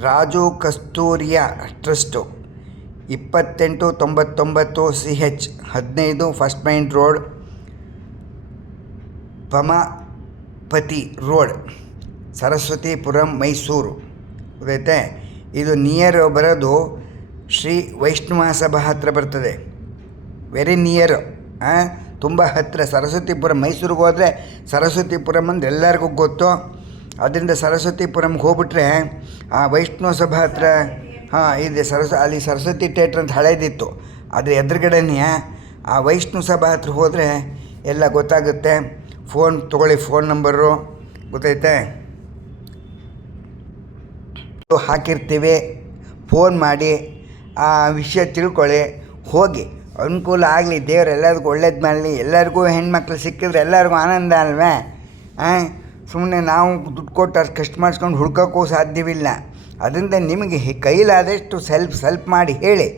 Raju Kasturiya trust 2899 CH 15 first main road, Pamapati road, Saraswathipuram, Mysuru. ಗೊತ್ತೈತೆ? ಇದು near ಬರೋದು ಶ್ರೀ ವೈಷ್ಣವ ಸಭಾ ಹತ್ರ ಬರ್ತದೆ. ವೆರಿ ನಿಯರ್, ತುಂಬ ಹತ್ತಿರ. ಸರಸ್ವತಿಪುರಂ ಮೈಸೂರಿಗೆ ಹೋದರೆ ಸರಸ್ವತಿಪುರಂ ಅಂದರೆ ಎಲ್ಲರಿಗೂ ಗೊತ್ತು. ಅದರಿಂದ ಸರಸ್ವತಿಪುರಂಗೆ ಹೋಗ್ಬಿಟ್ರೆ ಆ ವೈಷ್ಣವ ಸಭಾ ಹತ್ರ ಇದೆ. ಅಲ್ಲಿ ಸರಸ್ವತಿ ಥಿಯೇಟ್ರ್ ಅಂತ ಹಳೇದಿತ್ತು, ಅದ್ರ ಎದುರುಗಡೆನೇ ಆ ವೈಷ್ಣವ ಸಭಾ ಹತ್ರ ಹೋದರೆ ಎಲ್ಲ ಗೊತ್ತಾಗುತ್ತೆ. ಫೋನ್ ತೊಗೊಳ್ಳಿ, ಫೋನ್ ನಂಬರು ಗೊತ್ತೈತೆ, ಹಾಕಿರ್ತೀವಿ. ಫೋನ್ ಮಾಡಿ ಆ ವಿಷಯ ತಿಳ್ಕೊಳ್ಳಿ. ಹೋಗಿ ಅನುಕೂಲ ಆಗಲಿ. ದೇವ್ರು ಎಲ್ಲರಿಗೂ ಒಳ್ಳೇದು ಮಾಡಲಿ. ಎಲ್ಲರಿಗೂ ಹೆಣ್ಮಕ್ಳು ಸಿಕ್ಕಿದ್ರೆ ಎಲ್ಲರಿಗೂ ಆನಂದ ಅಲ್ವೇ? ಸುಮ್ಮನೆ ನಾವು ದುಡ್ಡು ಕೊಟ್ಟು ಅಷ್ಟು ಕಷ್ಟ ಮಾಡಿಸ್ಕೊಂಡು ಹುಡ್ಕೋಕ್ಕೂ ಸಾಧ್ಯವಿಲ್ಲ. ಅದರಿಂದ ನಿಮಗೆ ಕೈಲಾದಷ್ಟು ಸ್ವಲ್ಪ ಮಾಡಿ ಹೇಳಿ.